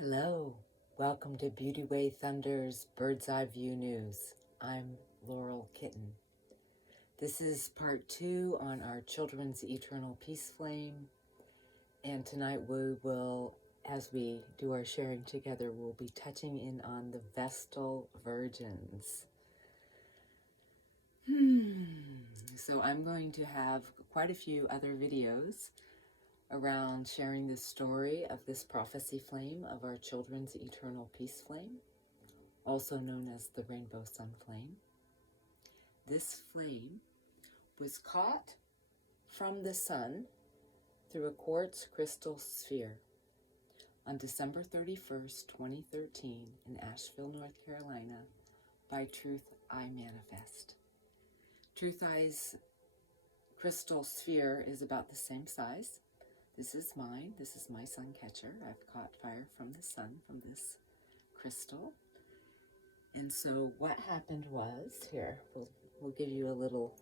Hello, welcome to Beauty Way Thunder's Bird's Eye View News. I'm Laurel Kitten. This is part 2 on our Children's Eternal Peace Flame, and tonight we will, as we do our sharing together, we'll be touching in on the Vestal Virgins. So I'm going to have quite a few other videos around sharing the story of this prophecy flame of our children's eternal peace flame, also known as the rainbow sun flame. This flame was caught from the sun through a quartz crystal sphere on December 31st, 2013 in Asheville, North Carolina by Truth Eye Manifest. Truth Eye's crystal sphere is about the same size. This is mine. This is my sun catcher. I've caught fire from the sun from this crystal. And so what happened was, here, we'll give you a little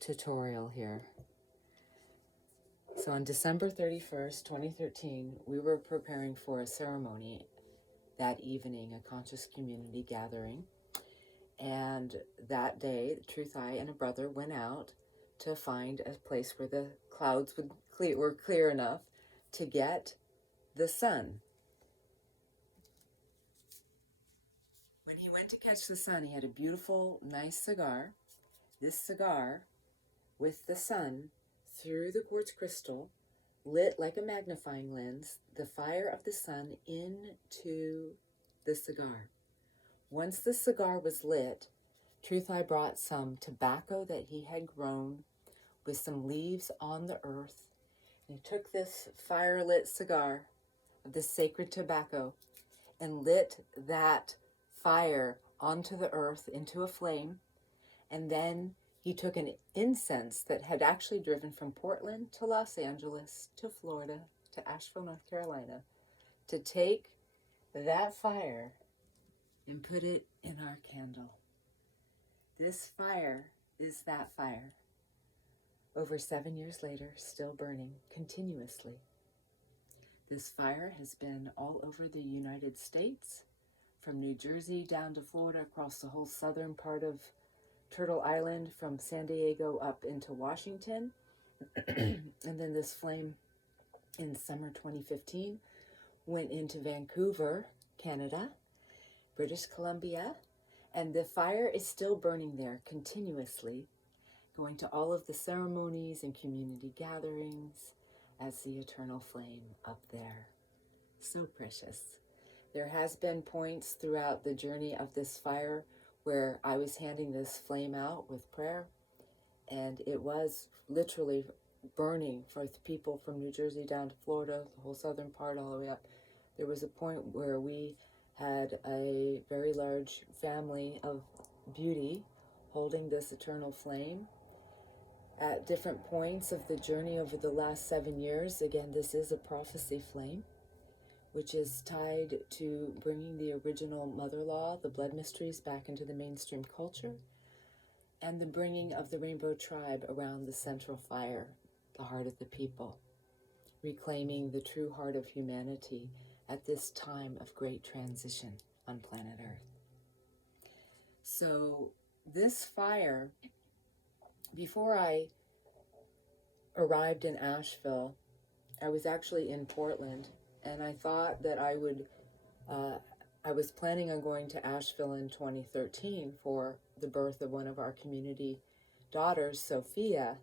tutorial here. So on December 31st, 2013, we were preparing for a ceremony that evening, a conscious community gathering. And that day, Truth Eye and a brother went out to find a place where the clouds were clear enough to get the sun. When he went to catch the sun, he had a beautiful, nice cigar. This cigar, with the sun through the quartz crystal, lit like a magnifying lens the fire of the sun into the cigar. Once the cigar was lit, Truth Eye brought some tobacco that he had grown with some leaves on the earth. He took this fire-lit cigar of this sacred tobacco and lit that fire onto the earth into a flame. And then he took an incense that had actually driven from Portland to Los Angeles to Florida to Asheville, North Carolina, to take that fire and put it in our candle. This fire is that fire. Over 7 years later, still burning continuously. This fire has been all over the United States, from New Jersey down to Florida, across the whole southern part of Turtle Island, from San Diego up into Washington. And then this flame in summer 2015 went into Vancouver, Canada, British Columbia, and the fire is still burning there continuously, going to all of the ceremonies and community gatherings as the eternal flame up there. So precious. There has been points throughout the journey of this fire where I was handing this flame out with prayer, and it was literally burning for the people from New Jersey down to Florida, the whole southern part all the way up. There was a point where we had a very large family of beauty holding this eternal flame at different points of the journey over the last 7 years. Again, this is a prophecy flame, which is tied to bringing the original mother law, the blood mysteries, back into the mainstream culture, and the bringing of the rainbow tribe around the central fire, the heart of the people, reclaiming the true heart of humanity at this time of great transition on planet Earth. So this fire, before I arrived in Asheville, I was actually in Portland, and I thought that I was planning on going to Asheville in 2013 for the birth of one of our community daughters, Sophia.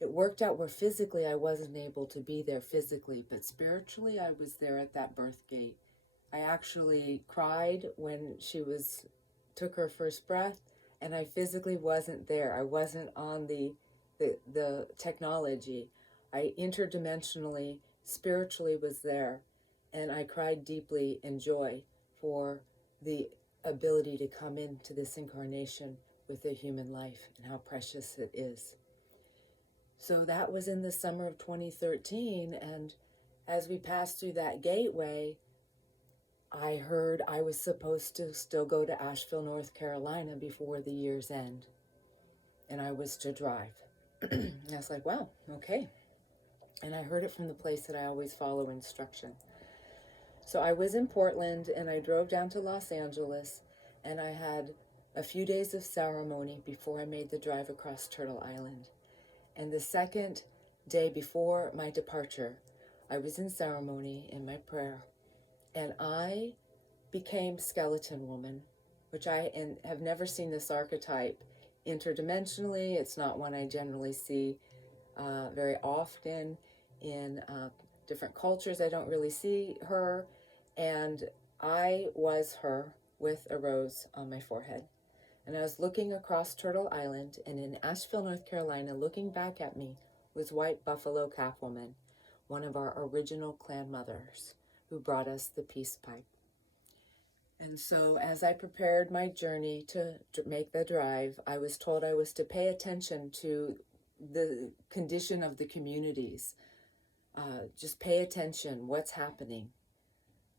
It worked out where physically I wasn't able to be there physically, but spiritually I was there at that birth gate. I actually cried when she took her first breath, and I physically wasn't there. I wasn't on the technology. I interdimensionally, spiritually was there, and I cried deeply in joy for the ability to come into this incarnation with a human life and how precious it is. So that was in the summer of 2013, and as we passed through that gateway, I heard I was supposed to still go to Asheville, North Carolina before the year's end, and I was to drive. And I was like, wow, okay. And I heard it from the place that I always follow instruction. So I was in Portland and I drove down to Los Angeles, and I had a few days of ceremony before I made the drive across Turtle Island. And the second day before my departure, I was in ceremony in my prayer, and I became Skeleton Woman, which I have never seen this archetype interdimensionally. It's not one I generally see very often in different cultures. I don't really see her, and I was her with a rose on my forehead. And I was looking across Turtle Island, and in Asheville, North Carolina, looking back at me was White Buffalo Calf Woman, one of our original clan mothers who brought us the peace pipe. And so as I prepared my journey to make the drive, I was told I was to pay attention to the condition of the communities. Just pay attention, what's happening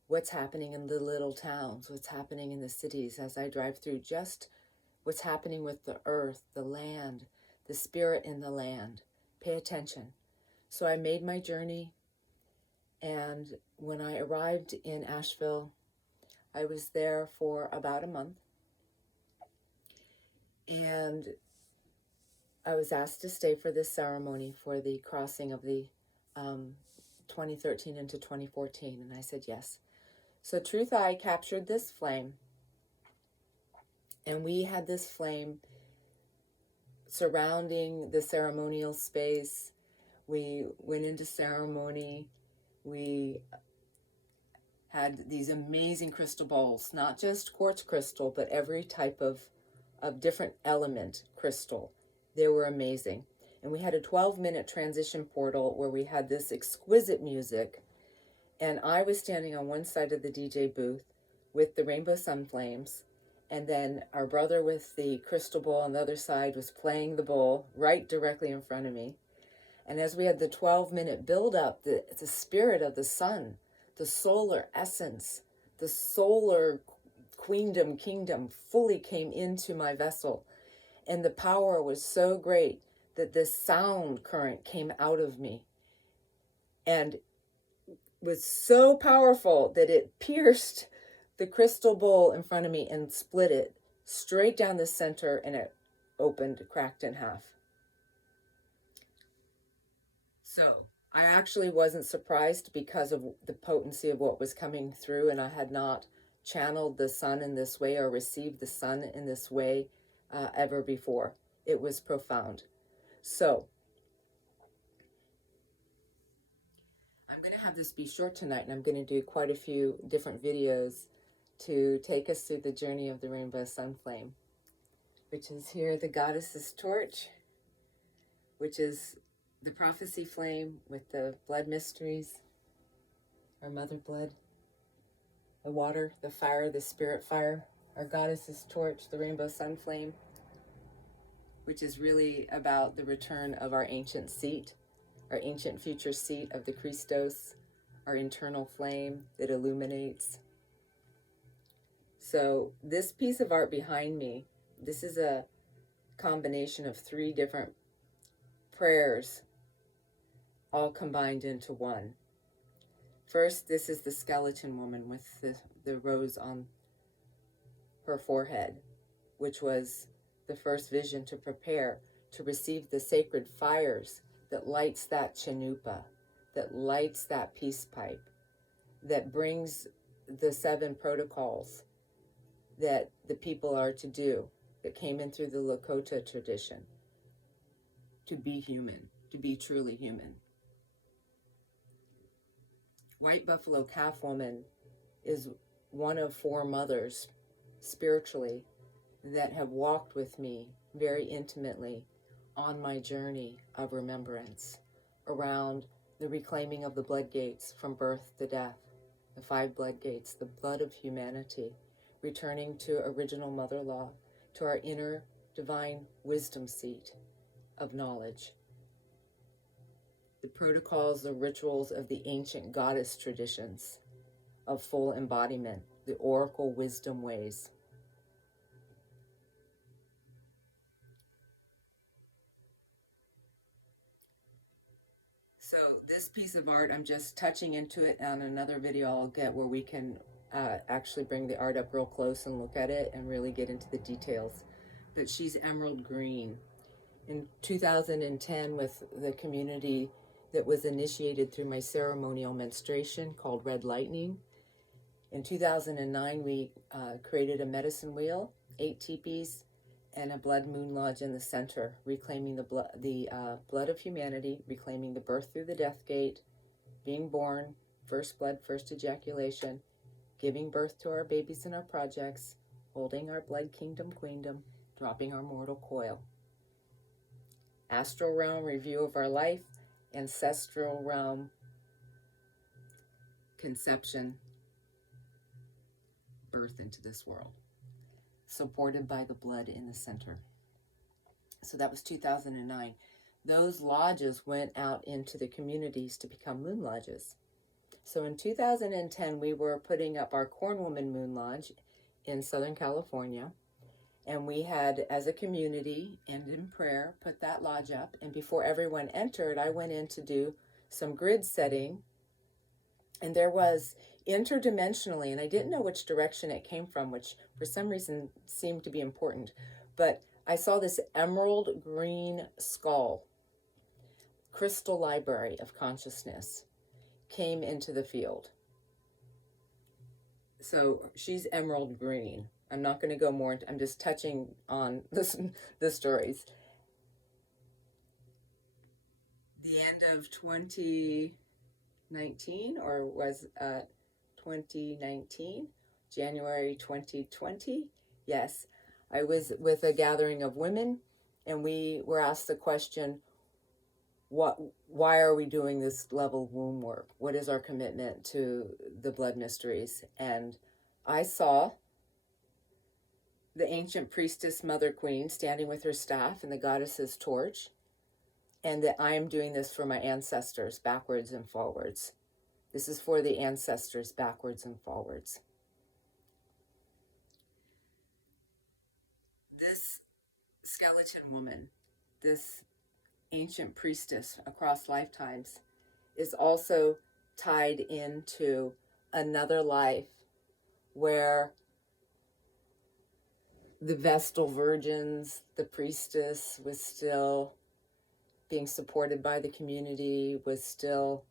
in the little towns, what's happening in the cities as I drive through, just what's happening with the earth, the land, the spirit in the land. Pay attention. So I made my journey, and when I arrived in Asheville, I was there for about a month, and I was asked to stay for this ceremony for the crossing of the 2013 into 2014, and I said yes. So Truth Eye captured this flame, and we had this flame surrounding the ceremonial space. We went into ceremony. We had these amazing crystal bowls, not just quartz crystal, but every type of different element crystal. They were amazing. And we had a 12-minute transition portal where we had this exquisite music. And I was standing on one side of the DJ booth with the rainbow sun flames. And then our brother with the crystal bowl on the other side was playing the bowl right directly in front of me. And as we had the 12-minute build-up, the spirit of the sun, the solar essence, the solar kingdom fully came into my vessel. And the power was so great that this sound current came out of me and was so powerful that it pierced the crystal bowl in front of me and split it straight down the center, and it opened, cracked in half. So I actually wasn't surprised because of the potency of what was coming through, and I had not channeled the sun in this way or received the sun in this way ever before. It was profound. So I'm going to have this be short tonight, and I'm going to do quite a few different videos to take us through the journey of the rainbow sun flame, which is here the goddess's torch, which is the prophecy flame with the blood mysteries, our mother blood, the water, the fire, the spirit fire, our goddess's torch, the rainbow sun flame, which is really about the return of our ancient seat, our ancient future seat of the Christos, our internal flame that illuminates. So this piece of art behind me, this is a combination of 3 different prayers all combined into one. First, this is the skeleton woman with the rose on her forehead, which was the first vision to prepare to receive the sacred fires that lights that chanupa, that lights that peace pipe, that brings the 7 protocols that the people are to do, that came in through the Lakota tradition, to be human, to be truly human. White Buffalo Calf Woman is one of 4 mothers, spiritually, that have walked with me very intimately on my journey of remembrance around the reclaiming of the blood gates from birth to death, the 5 blood gates, the blood of humanity, returning to original mother law, to our inner divine wisdom seat of knowledge. The protocols, the rituals of the ancient goddess traditions of full embodiment, the oracle wisdom ways. So this piece of art, I'm just touching into it. On another video I'll get where we can actually bring the art up real close and look at it and really get into the details. But she's emerald green. In 2010, with the community that was initiated through my ceremonial menstruation called Red Lightning, in 2009 we created a medicine wheel, 8 teepees, and a blood moon lodge in the center, reclaiming the blood of humanity, reclaiming the birth through the death gate, being born, first blood, first ejaculation, giving birth to our babies and our projects, holding our blood kingdom queendom, dropping our mortal coil. Astral realm review of our life, ancestral realm conception, birth into this world, supported by the blood in the center. So that was 2009. Those lodges went out into the communities to become moon lodges. So in 2010, we were putting up our Cornwoman Moon Lodge in Southern California. And we had, as a community and in prayer, put that lodge up. And before everyone entered, I went in to do some grid setting. And there was interdimensionally, and I didn't know which direction it came from, which for some reason seemed to be important, but I saw this emerald green skull, crystal library of consciousness, came into the field. So she's emerald green. I'm not going to go more into, I'm just touching on the stories. The end of 2019, or was 2019, January 2020, yes, I was with a gathering of women, and we were asked the question, why are we doing this level womb work? What is our commitment to the blood mysteries? And I saw the ancient priestess mother queen standing with her staff and the goddess's torch, and that I am doing this for my ancestors backwards and forwards. This is for the ancestors backwards and forwards. This skeleton woman, this ancient priestess across lifetimes, is also tied into another life where the Vestal virgins, the priestess was still being supported by the community, was still,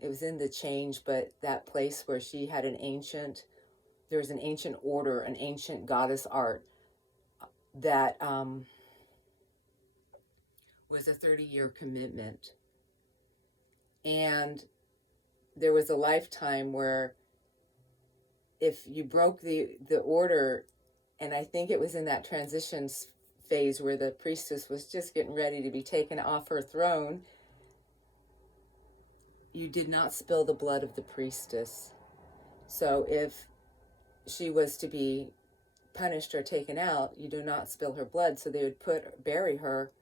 it was in the change, but that place where she had there was an ancient order, an ancient goddess art that was a 30-year commitment. And there was a lifetime where if you broke the order, and I think it was in that transition phase where the priestess was just getting ready to be taken off her throne, you did not spill the blood of the priestess. So if she was to be punished or taken out, you do not spill her blood. So they would bury her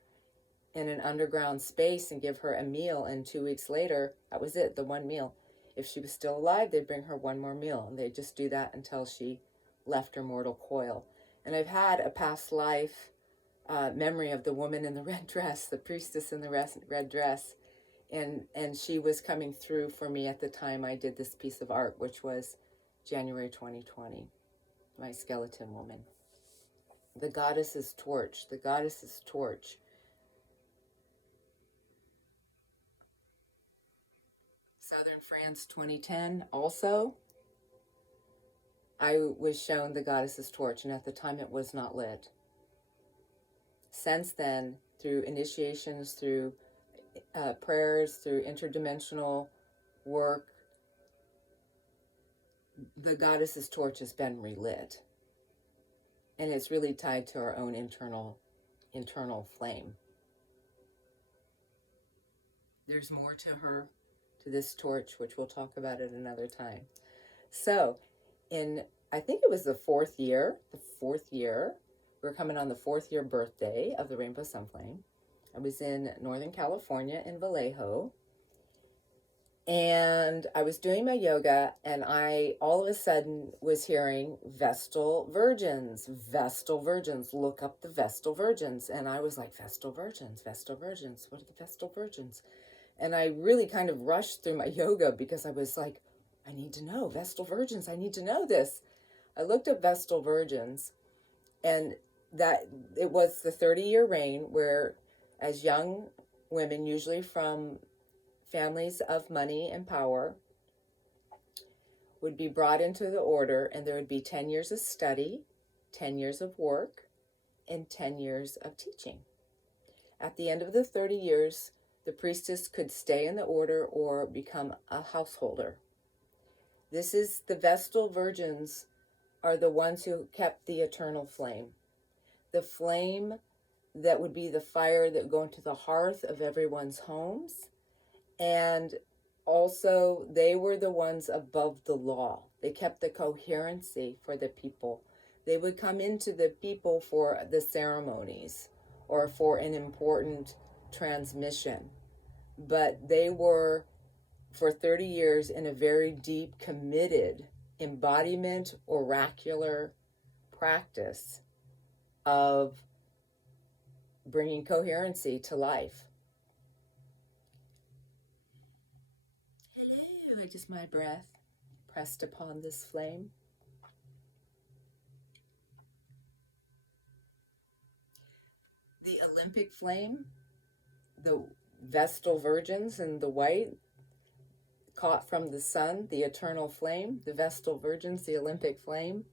in an underground space and give her a meal, and 2 weeks later, that was it, the one meal. If she was still alive, they'd bring her one more meal, and they'd just do that until she left her mortal coil. And I've had a past life memory of the woman in the red dress, the priestess in the red dress, and she was coming through for me at the time I did this piece of art, which was January 2020, my skeleton woman. The goddess's torch, the goddess's torch. Southern France 2010 also, I was shown the goddess's torch, and at the time it was not lit. Since then, through initiations, through prayers, through interdimensional work, the goddess's torch has been relit. And it's really tied to our own internal flame. There's more to her, to this torch, which we'll talk about at another time. So, I think it was the fourth year, we're coming on the 4th year birthday of the Rainbow Sunflame. I was in Northern California in Vallejo, and I was doing my yoga, and I all of a sudden was hearing Vestal Virgins, look up the Vestal Virgins. And I was like, Vestal Virgins, what are the Vestal Virgins? And I really kind of rushed through my yoga because I was like, I need to know Vestal Virgins. I need to know this. I looked up Vestal Virgins, and that it was the 30-year reign where, as young women, usually from families of money and power, would be brought into the order, and there would be 10 years of study, 10 years of work, and 10 years of teaching. At the end of the 30 years, the priestess could stay in the order or become a householder. This is the Vestal Virgins are the ones who kept the eternal flame. The flame that would be the fire that would go into the hearth of everyone's homes. And also, they were the ones above the law. They kept the coherency for the people. They would come into the people for the ceremonies or for an important transmission. But they were, for 30 years, in a very deep, committed embodiment, oracular practice of bringing coherency to life. Hello, just my breath pressed upon this flame. The Olympic flame, the Vestal Virgins in the white, caught from the sun, the eternal flame. The Vestal Virgins, the Olympic flame.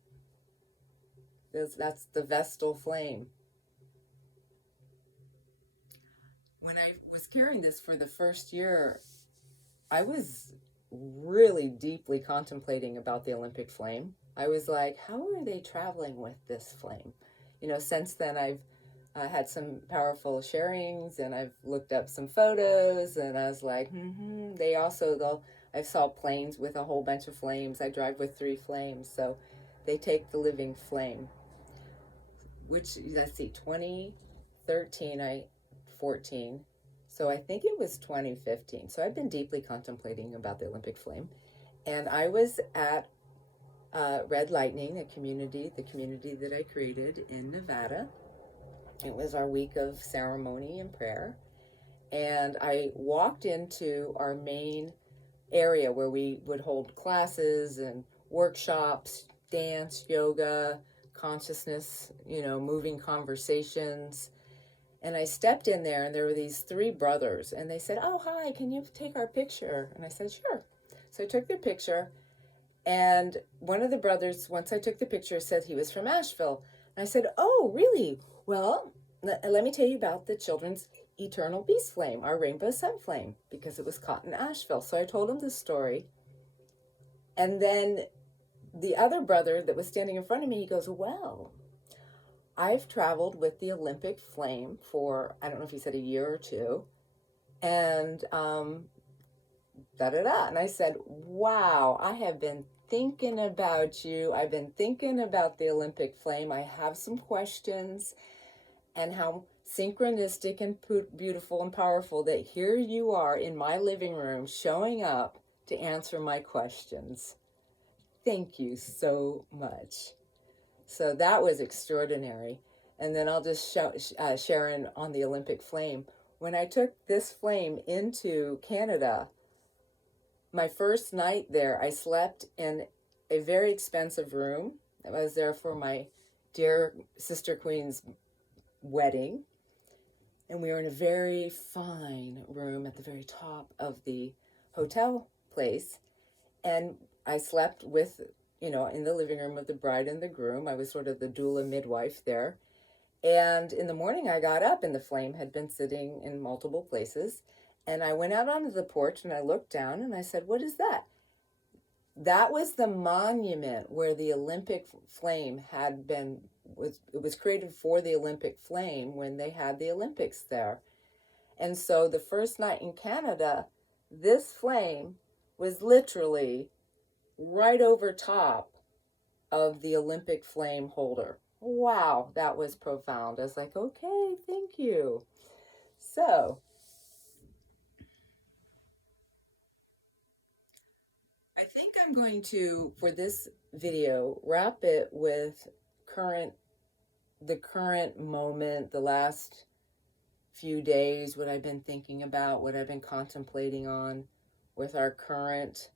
That's the Vestal flame. When I was carrying this for the first year, I was really deeply contemplating about the Olympic flame. I was like, how are they traveling with this flame? You know, since then I've had some powerful sharings, and I've looked up some photos, and I was like, they also, I saw planes with a whole bunch of flames. I drive with 3 flames, so they take the living flame, which, let's see, 2013, 14, so I think it was 2015. So I've been deeply contemplating about the Olympic flame, and I was at Red Lightning, the community that I created in Nevada. It was our week of ceremony and prayer, and I walked into our main area where we would hold classes and workshops, dance, yoga, consciousness, moving conversations. And I stepped in there, and there were these 3 brothers, and they said, oh, hi, can you take our picture? And I said, sure. So I took their picture, and one of the brothers, once I took the picture, said he was from Asheville. And I said, oh, really? Well, let me tell you about the children's eternal beast flame, our rainbow sun flame, because it was caught in Asheville. So I told him the story. And then the other brother that was standing in front of me, he goes, well, I've traveled with the Olympic flame for, I don't know if he said a year or 2. And da-da-da. And I said, wow, I have been thinking about you. I've been thinking about the Olympic flame. I have some questions, and how synchronistic and beautiful and powerful that here you are in my living room showing up to answer my questions. Thank you so much. So that was extraordinary. And then I'll just share in on the Olympic flame. When I took this flame into Canada, my first night there, I slept in a very expensive room. I was there for my dear sister queen's wedding, and we were in a very fine room at the very top of the hotel place, and I slept with, in the living room of the bride and the groom. I was sort of the doula midwife there, and in the morning I got up, and the flame had been sitting in multiple places, and I went out onto the porch, and I looked down, and I said, what is that? That was the monument where the Olympic flame had been, it was created for the Olympic flame when they had the Olympics there. And so the first night in Canada, this flame was literally right over top of the Olympic flame holder. Wow, that was profound. I was like, okay, thank you. So I think I'm going to, for this video, wrap it with the current moment, the last few days, what I've been thinking about, what I've been contemplating on with our current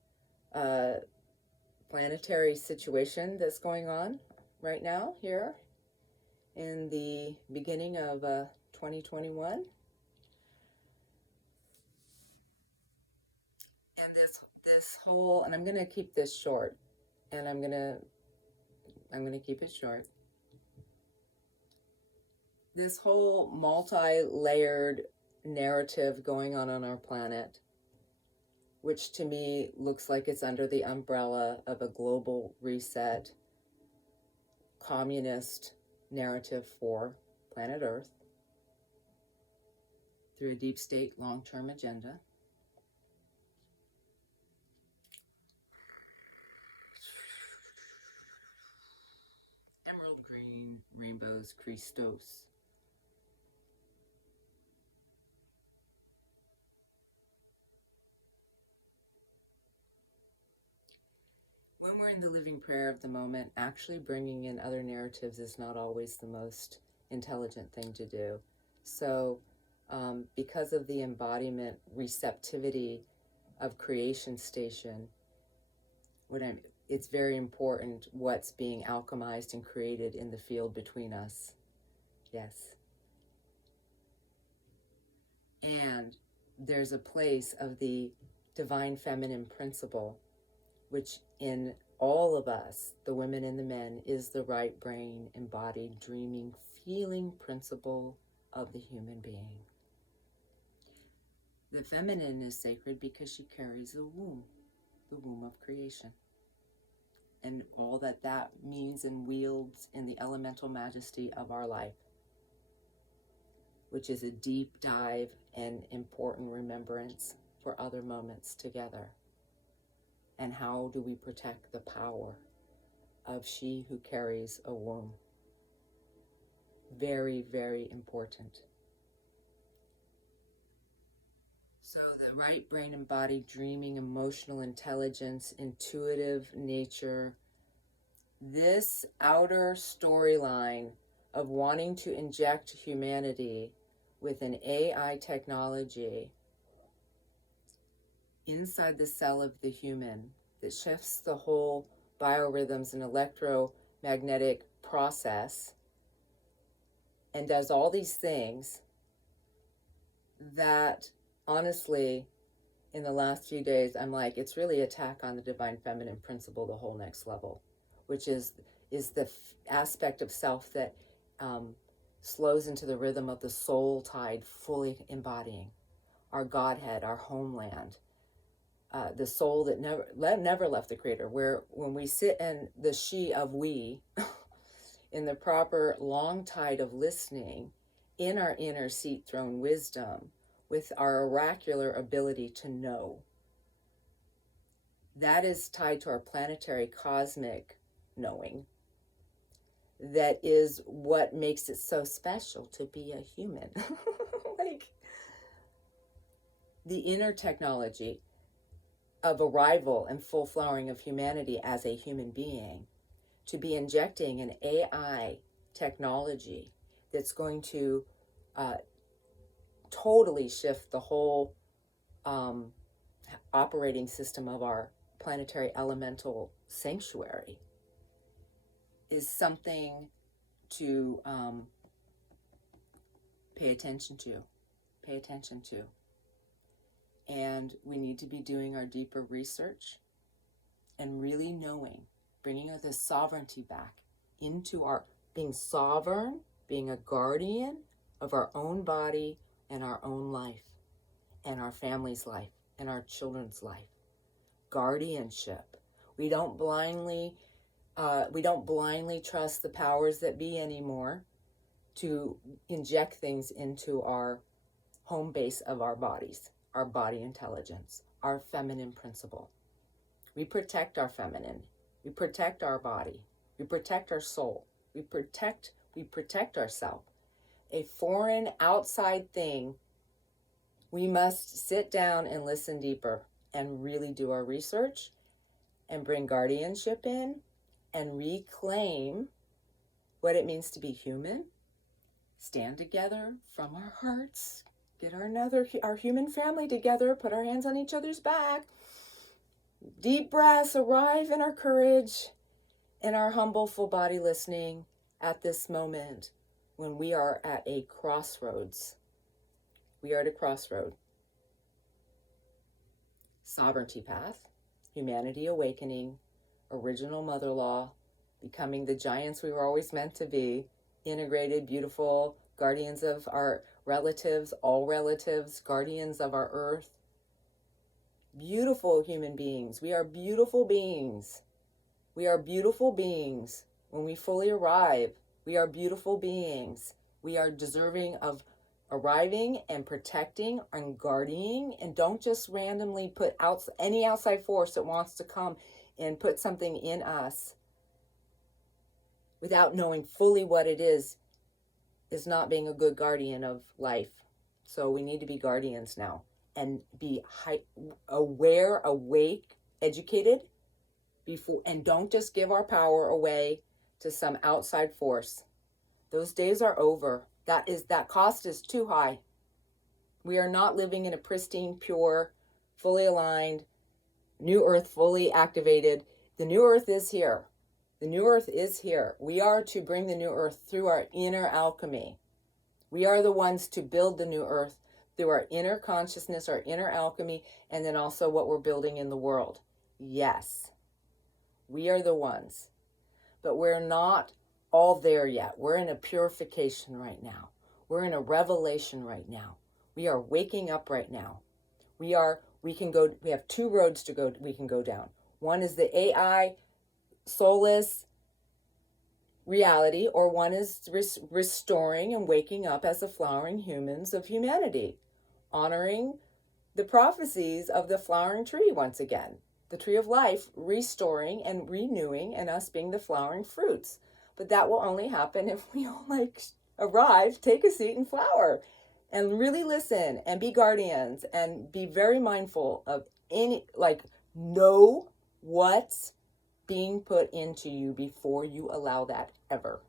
planetary situation that's going on right now here in the beginning of 2021. And this whole, and I'm going to keep this short, and I'm going to keep it short. This whole multi-layered narrative going on our planet, which to me looks like it's under the umbrella of a global reset, communist narrative for planet Earth through a deep state long-term agenda. Emerald green rainbows, Christos. When we're in the living prayer of the moment, actually bringing in other narratives is not always the most intelligent thing to do. So because of the embodiment receptivity of creation station, it's very important what's being alchemized and created in the field between us. Yes. And there's a place of the divine feminine principle, which in all of us, the women and the men, is the right brain, embodied, dreaming, feeling principle of the human being. The feminine is sacred because she carries a womb, the womb of creation. And all that means and wields in the elemental majesty of our life, which is a deep dive and important remembrance for other moments together. And how do we protect the power of she who carries a womb? Very, very important. So the right brain embodied dreaming, emotional intelligence, intuitive nature, this outer storyline of wanting to inject humanity with an AI technology inside the cell of the human that shifts the whole biorhythms and electromagnetic process and does all these things that honestly in the last few days I'm like, it's really attack on the divine feminine principle, the whole next level, which is the aspect of self that slows into the rhythm of the soul tide, fully embodying our Godhead, our homeland, the soul that never left the Creator. Where when we sit in the she of we, in the proper long tide of listening, in our inner seat throne wisdom, with our oracular ability to know, that is tied to our planetary cosmic knowing. That is what makes it so special to be a human. Like the inner technology of arrival and full flowering of humanity as a human being, to be injecting an AI technology that's going to totally shift the whole operating system of our planetary elemental sanctuary is something to pay attention to. And we need to be doing our deeper research and really knowing, bringing this sovereignty back into our being sovereign, being a guardian of our own body and our own life and our family's life and our children's life. Guardianship. We don't blindly trust the powers that be anymore to inject things into our home base of our bodies, our body intelligence, our feminine principle. We protect our feminine. We protect our body. We protect our soul. We protect ourselves. A foreign outside thing, we must sit down and listen deeper and really do our research and bring guardianship in and reclaim what it means to be human stand together from our hearts, get our human family together, put our hands on each other's back, deep breaths, arrive in our courage and our humble full body listening at this moment when we are at a crossroads. We are at a crossroad. Sovereignty path, humanity awakening, original mother law, becoming the giants we were always meant to be, integrated, beautiful, guardians of our relatives, all relatives, guardians of our earth. Beautiful human beings. We are beautiful beings. We are beautiful beings. When we fully arrive, we are beautiful beings. We are deserving of arriving and protecting and guarding, and don't just randomly put out any outside force that wants to come and put something in us without knowing fully what it is not being a good guardian of life. So we need to be guardians now and be aware, awake, educated before, and don't just give our power away to some outside force. Those days are over. That cost is too high. We are not living in a pristine, pure, fully aligned, new earth, fully activated. The new earth is here. The new earth is here. We are to bring the new earth through our inner alchemy. We are the ones to build the new earth through our inner consciousness, our inner alchemy, and then also what we're building in the world. Yes, we are the ones. But we're not all there yet. We're in a purification right now. We're in a revelation right now. We are waking up right now. We have two roads we can go down. One is the AI soulless reality, or one is restoring and waking up as the flowering humans of humanity, honoring the prophecies of the flowering tree once again, the tree of life, restoring and renewing, and us being the flowering fruits. But that will only happen if we all arrive, take a seat and flower, and really listen and be guardians and be very mindful of know what's being put into you before you allow that ever.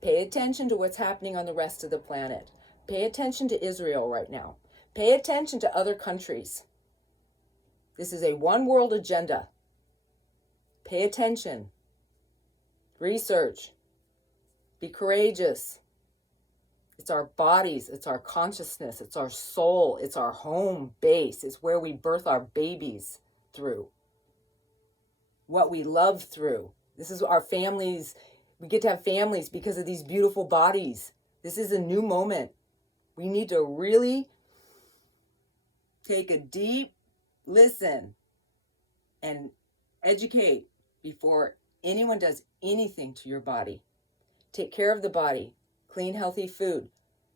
Pay attention to what's happening on the rest of the planet. Pay attention to Israel right now. Pay attention to other countries. This is a one world agenda. Pay attention. Research. Be courageous. It's our bodies. It's our consciousness. It's our soul. It's our home base. It's where we birth our babies through. What we love through. This is our families. We get to have families because of these beautiful bodies. This is a new moment. We need to really take a deep listen and educate before anyone does anything to your body. Take care of the body. Clean, healthy food.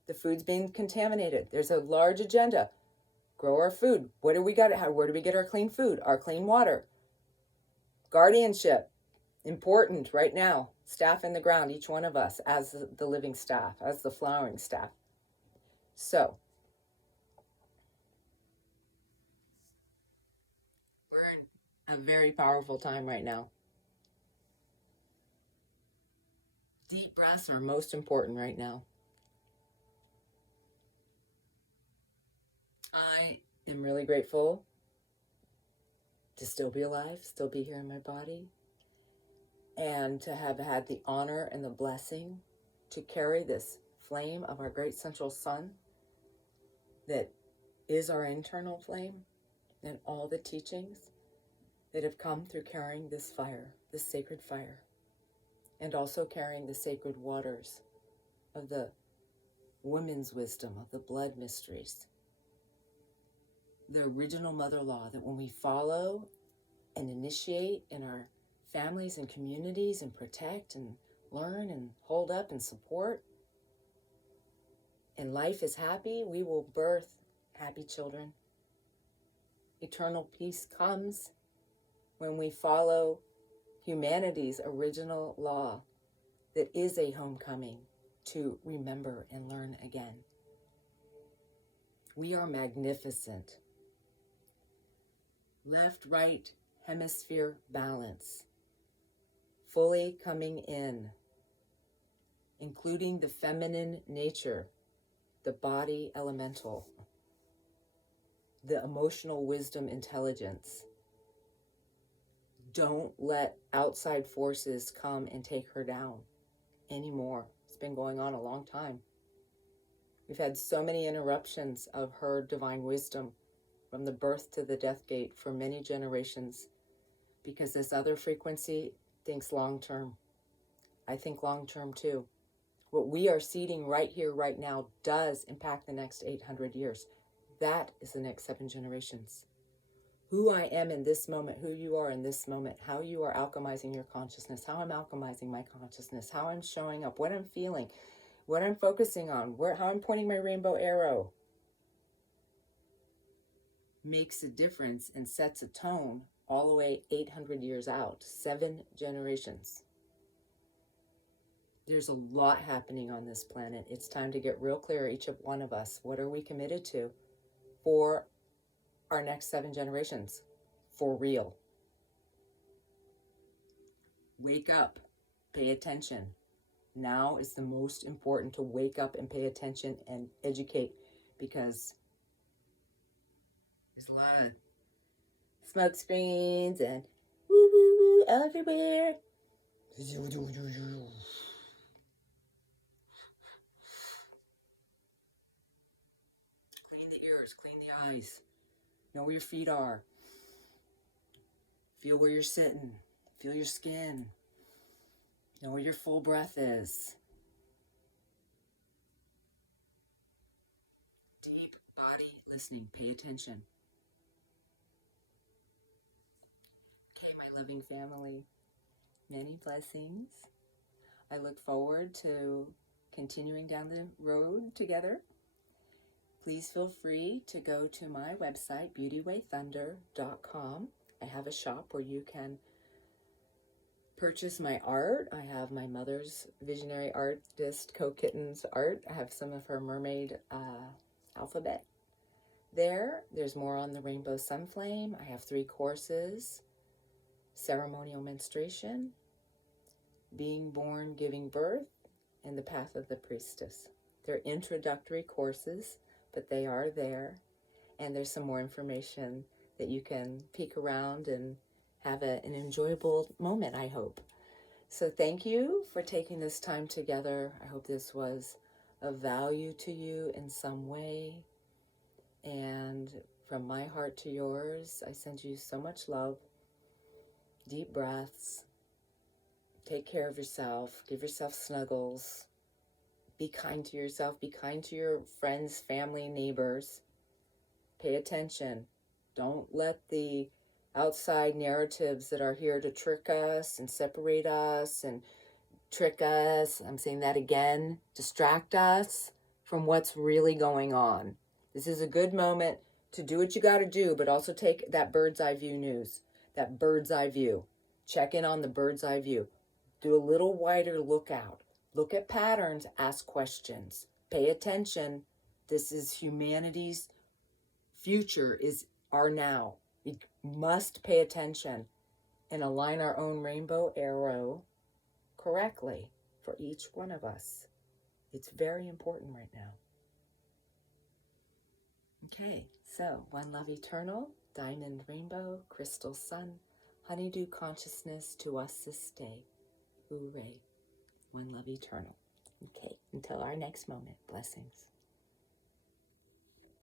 The food's being contaminated. There's a large agenda. Grow our food. Where do we get our clean food? Our clean water. Guardianship. Important right now. Staff in the ground, each one of us as the living staff, as the flowering staff. So, we're in a very powerful time right now. Deep breaths are most important right now. I am really grateful to still be alive, still be here in my body, and to have had the honor and the blessing to carry this flame of our great central sun that is our internal flame, and all the teachings that have come through carrying this fire, this sacred fire, and also carrying the sacred waters of the women's wisdom, of the blood mysteries. The original mother law that when we follow and initiate in our families and communities and protect and learn and hold up and support, and life is happy, we will birth happy children. Eternal peace comes when we follow humanity's original law that is a homecoming to remember and learn again. We are magnificent. Left-right hemisphere balance. Fully coming in. including the feminine nature, the body elemental, the emotional wisdom intelligence. Don't let outside forces come and take her down anymore. It's been going on a long time. We've had so many interruptions of her divine wisdom from the birth to the death gate for many generations because this other frequency thinks long term. I think long term too. What we are seeding right here, right now, does impact the next 800 years. That is the next 7 generations. Who I am in this moment, who you are in this moment, how you are alchemizing your consciousness, how I'm alchemizing my consciousness, how I'm showing up, what I'm feeling, what I'm focusing on, how I'm pointing my rainbow arrow, makes a difference and sets a tone all the way 800 years out, 7 generations. There's a lot happening on this planet. It's time to get real clear, each of one of us. What are we committed to for our next 7 generations? For real. Wake up. Pay attention. Now is the most important to wake up and pay attention and educate, because there's a lot of smoke screens and woo woo woo everywhere. Clean the ears, clean the eyes. Know where your feet are. Feel where you're sitting. Feel your skin. Know where your full breath is. Deep body listening. Pay attention. Okay, my loving family. Many blessings. I look forward to continuing down the road together. Please feel free to go to my website, beautywaythunder.com. I have a shop where you can purchase my art. I have my mother's visionary artist, Kitten's art. I have some of her mermaid alphabet there. There's more on the Rainbow Sunflame. I have 3 courses: ceremonial menstruation, being born, giving birth, and the path of the priestess. They're introductory courses, but they are there. And there's some more information that you can peek around and have an enjoyable moment, I hope. So thank you for taking this time together. I hope this was of value to you in some way. And from my heart to yours, I send you so much love. Deep breaths. Take care of yourself. Give yourself snuggles. Be kind to yourself. Be kind to your friends, family, neighbors. Pay attention. Don't let the outside narratives that are here to trick us and separate us and trick us, I'm saying that again, distract us from what's really going on. This is a good moment to do what you got to do, but also take that bird's eye view news, that bird's eye view. Check in on the bird's eye view. Do a little wider lookout. Look at patterns, ask questions. Pay attention. This is humanity's future, is our now. We must pay attention and align our own rainbow arrow correctly for each one of us. It's very important right now. Okay, so one love eternal, diamond rainbow, crystal sun, honeydew consciousness to us this day. Hooray. One love eternal. Okay, until our next moment. Blessings.